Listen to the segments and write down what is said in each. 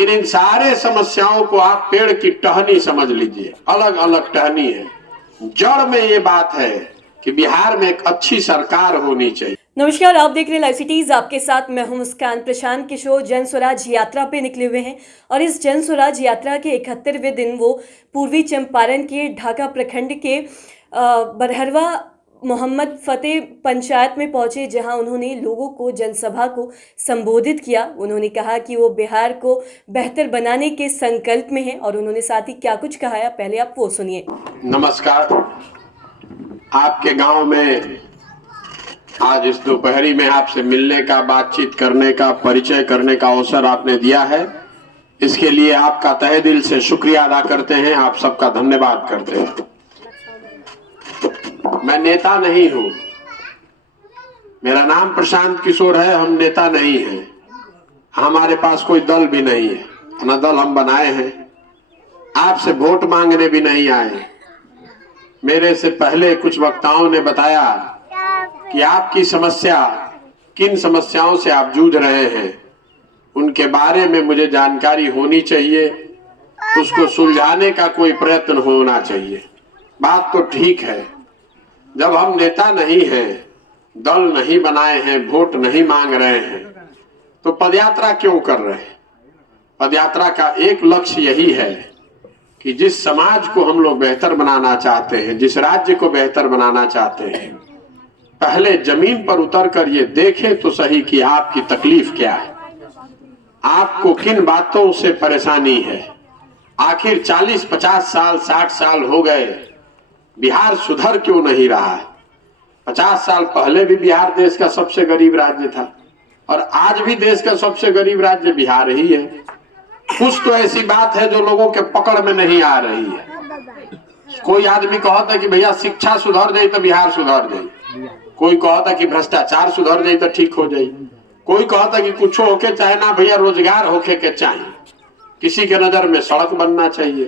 लेकिन इन सारे समस्याओं को आप पेड़ की टहनी समझ लीजिए, अलग अलग टहनी है। जड़ में ये बात है कि बिहार में एक अच्छी सरकार होनी चाहिए। नमस्कार, आप देख रहे हैं लाइव सिटीज। आपके साथ मैं हूं मुस्कान। प्रशांत किशोर जन स्वराज यात्रा पे निकले हुए हैं और इस जन स्वराज यात्रा के 71वें दिन वो पूर्वी चंपारण के ढाका प्रखंड के बरहरवा मोहम्मद फतेह पंचायत में पहुंचे, जहां उन्होंने लोगों को जनसभा को संबोधित किया। उन्होंने कहा कि वो बिहार को बेहतर बनाने के संकल्प में हैं और उन्होंने साथ ही क्या कुछ कहा है, पहले आप वो सुनिए। नमस्कार। आपके गांव में आज इस दोपहरी में आपसे मिलने का, बातचीत करने का, परिचय करने का अवसर आपने दिया है, इसके लिए आपका तहे दिल से शुक्रिया अदा करते हैं, आप सबका धन्यवाद करते हैं। मैं नेता नहीं हूं, मेरा नाम प्रशांत किशोर है, हम नेता नहीं हैं, हमारे पास कोई दल भी नहीं है, न दल हम बनाए हैं, आपसे वोट मांगने भी नहीं आए। मेरे से पहले कुछ वक्ताओं ने बताया कि आपकी समस्या, किन समस्याओं से आप जूझ रहे हैं, उनके बारे में मुझे जानकारी होनी चाहिए, उसको सुलझाने का कोई प्रयत्न होना चाहिए। बात तो ठीक है, जब हम नेता नहीं हैं, दल नहीं बनाए हैं, वोट नहीं मांग रहे हैं, तो पदयात्रा क्यों कर रहे हैं? पदयात्रा का एक लक्ष्य यही है कि जिस समाज को हम लोग बेहतर बनाना चाहते हैं, जिस राज्य को बेहतर बनाना चाहते हैं, पहले जमीन पर उतरकर ये देखें तो सही कि आपकी तकलीफ क्या है, आपको किन बातों से परेशानी है। आखिर 40, 50 साल, 60 साल हो गए, बिहार सुधर क्यों नहीं रहा है? 50 साल पहले भी बिहार देश का सबसे गरीब राज्य था और आज भी देश का सबसे गरीब राज्य बिहार ही है। कुछ तो ऐसी बात है जो लोगों के पकड़ में नहीं आ रही है। कोई आदमी कहता है कि भैया शिक्षा सुधर जाए तो बिहार सुधर जाए, कोई कहता कि भ्रष्टाचार सुधर जाए तो ठीक हो जाए, कोई कहता कि कुछ होके चाहे ना भैया, रोजगार होके के चाहिए, किसी के नजर में सड़क बनना चाहिए,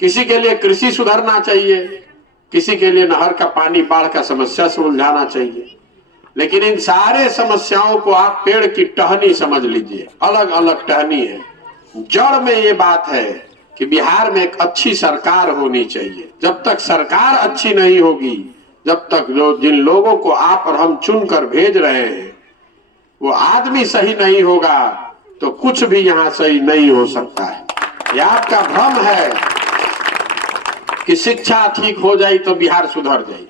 किसी के लिए कृषि सुधरना चाहिए, किसी के लिए नहर का पानी, बाढ़ का समस्या सुलझाना चाहिए। लेकिन इन सारे समस्याओं को आप पेड़ की टहनी समझ लीजिए, अलग अलग टहनी है। जड़ में ये बात है कि बिहार में एक अच्छी सरकार होनी चाहिए। जब तक सरकार अच्छी नहीं होगी, जब तक जिन लोगों को आप और हम चुनकर भेज रहे हैं वो आदमी सही नहीं होगा, तो कुछ भी यहाँ सही नहीं हो सकता है। यह आपका भ्रम है कि शिक्षा ठीक हो जाए तो बिहार सुधर जाए।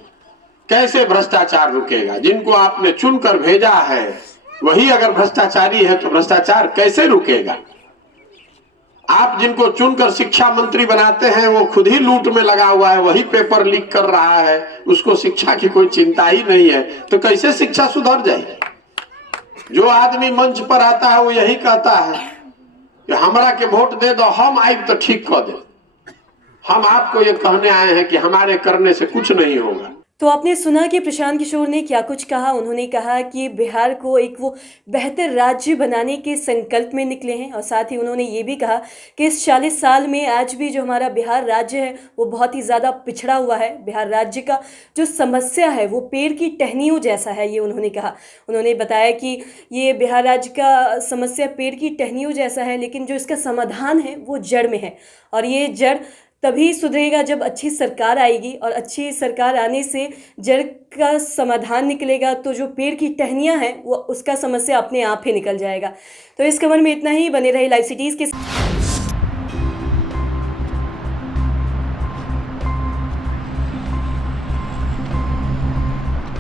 कैसे भ्रष्टाचार रुकेगा? जिनको आपने चुनकर भेजा है वही अगर भ्रष्टाचारी है तो भ्रष्टाचार कैसे रुकेगा? आप जिनको चुनकर शिक्षा मंत्री बनाते हैं वो खुद ही लूट में लगा हुआ है, वही पेपर लीक कर रहा है, उसको शिक्षा की कोई चिंता ही नहीं है, तो कैसे शिक्षा सुधर जाएगी? जो आदमी मंच पर आता है वो यही कहता है कि हमरा के वोट दे दो, हम आए तो ठीक कर दे। हम आपको ये कहने आए हैं कि हमारे करने से कुछ नहीं होगा। तो आपने सुना कि प्रशांत किशोर ने क्या कुछ कहा। उन्होंने कहा कि बिहार को एक वो बेहतर राज्य बनाने के संकल्प में निकले हैं और साथ ही उन्होंने ये भी कहा कि इस 40 साल में आज भी जो हमारा बिहार राज्य है वो बहुत ही ज़्यादा पिछड़ा हुआ है। बिहार राज्य का जो समस्या है वो पेड़ की टहनियों जैसा है, ये उन्होंने कहा। उन्होंने बताया कि ये बिहार राज्य का समस्या पेड़ की टहनियों जैसा है, लेकिन जो इसका समाधान है वो जड़ में है और ये जड़ तभी सुधरेगा जब अच्छी सरकार आएगी और अच्छी सरकार आने से जड़ का समाधान निकलेगा, तो जो पेड़ की टहनियाँ हैं वो उसका समस्या अपने आप ही निकल जाएगा। तो इस खबर में इतना ही। बने रहे लाइव सिटीज़ के।